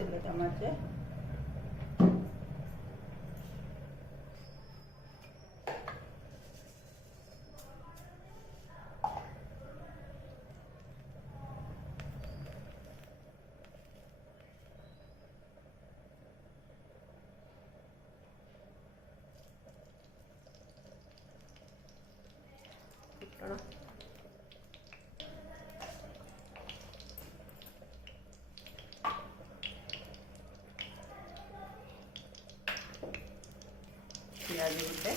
ତେଲ ଚାମଚ ଫୁଟଣ पियाज गोटे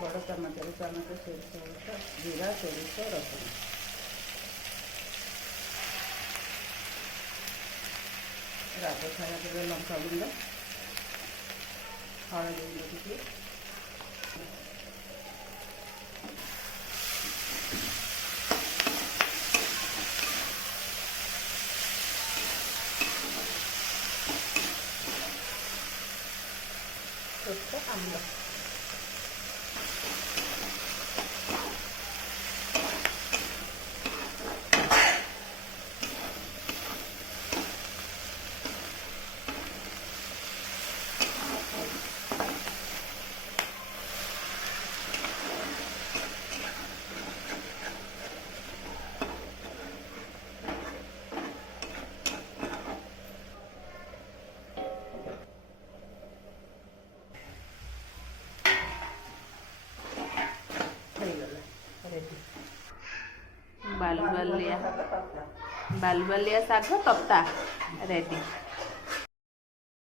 बड़ चामच सोरिष जीरा सोरिष रसुण राग खाया लंका गुंड हलदी गुंड टिके आंबल बालुबालिया शाग तप्ता रेडी।